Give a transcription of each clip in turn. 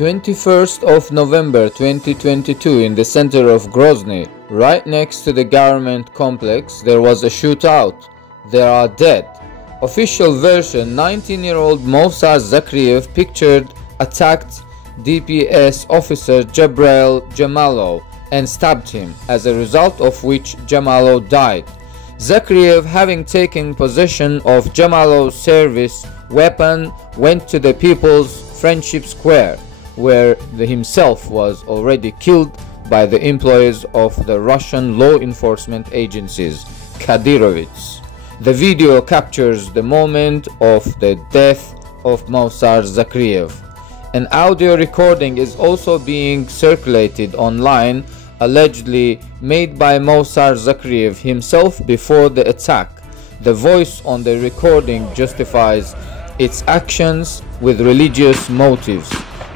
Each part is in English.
21st of November 2022, in the center of Grozny, right next to the government complex, there was a shootout. There are dead. Official version: 19-year-old Movsar Zakriev pictured attacked DPS officer Jabril Jamalov and stabbed him, as a result of which Jamalov died. Zakriev, having taken possession of Jamalov's service weapon, went to the People's Friendship Square, where himself was already killed by the employees of the Russian law enforcement agencies, Kadyrovites. The video captures the moment of the death of Movsar Zakriev. An audio recording is also being circulated online, allegedly made by Movsar Zakriev himself before the attack. The voice on the recording justifies its actions with religious motives,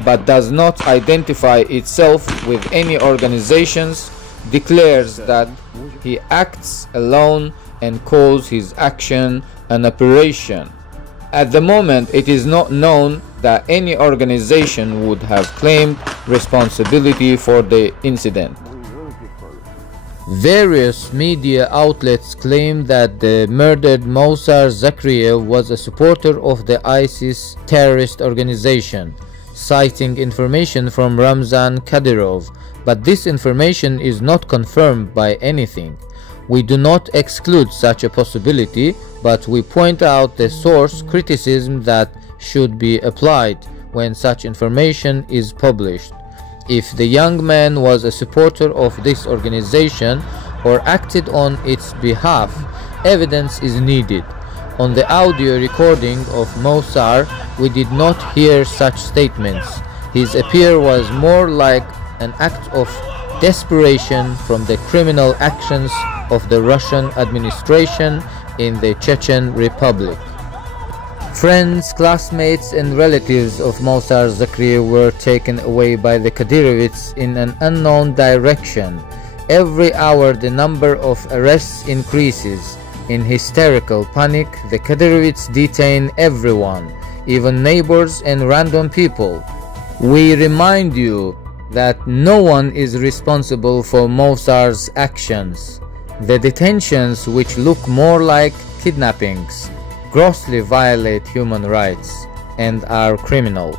but does not identify itself with any organizations, declares that he acts alone and calls his action an operation. At the moment, it is not known that any organization would have claimed responsibility for the incident. Various media outlets claim that the murdered Movsar Zakriev was a supporter of the ISIS terrorist organization, citing information from Ramzan Kadyrov, but this information is not confirmed by anything. We do not exclude such a possibility, but we point out the source criticism that should be applied when such information is published. If the young man was a supporter of this organization or acted on its behalf, evidence is needed. On the audio recording of Movsar, we did not hear such statements. His appeal was more like an act of desperation from the criminal actions of the Russian administration in the Chechen Republic. Friends, classmates and relatives of Movsar Zakriev were taken away by the Kadyrovites in an unknown direction. Every hour the number of arrests increases. In hysterical panic, the Kadyrovites detain everyone, even neighbors and random people. We remind you that no one is responsible for Movsar's actions. The detentions, which look more like kidnappings, grossly violate human rights and are criminal.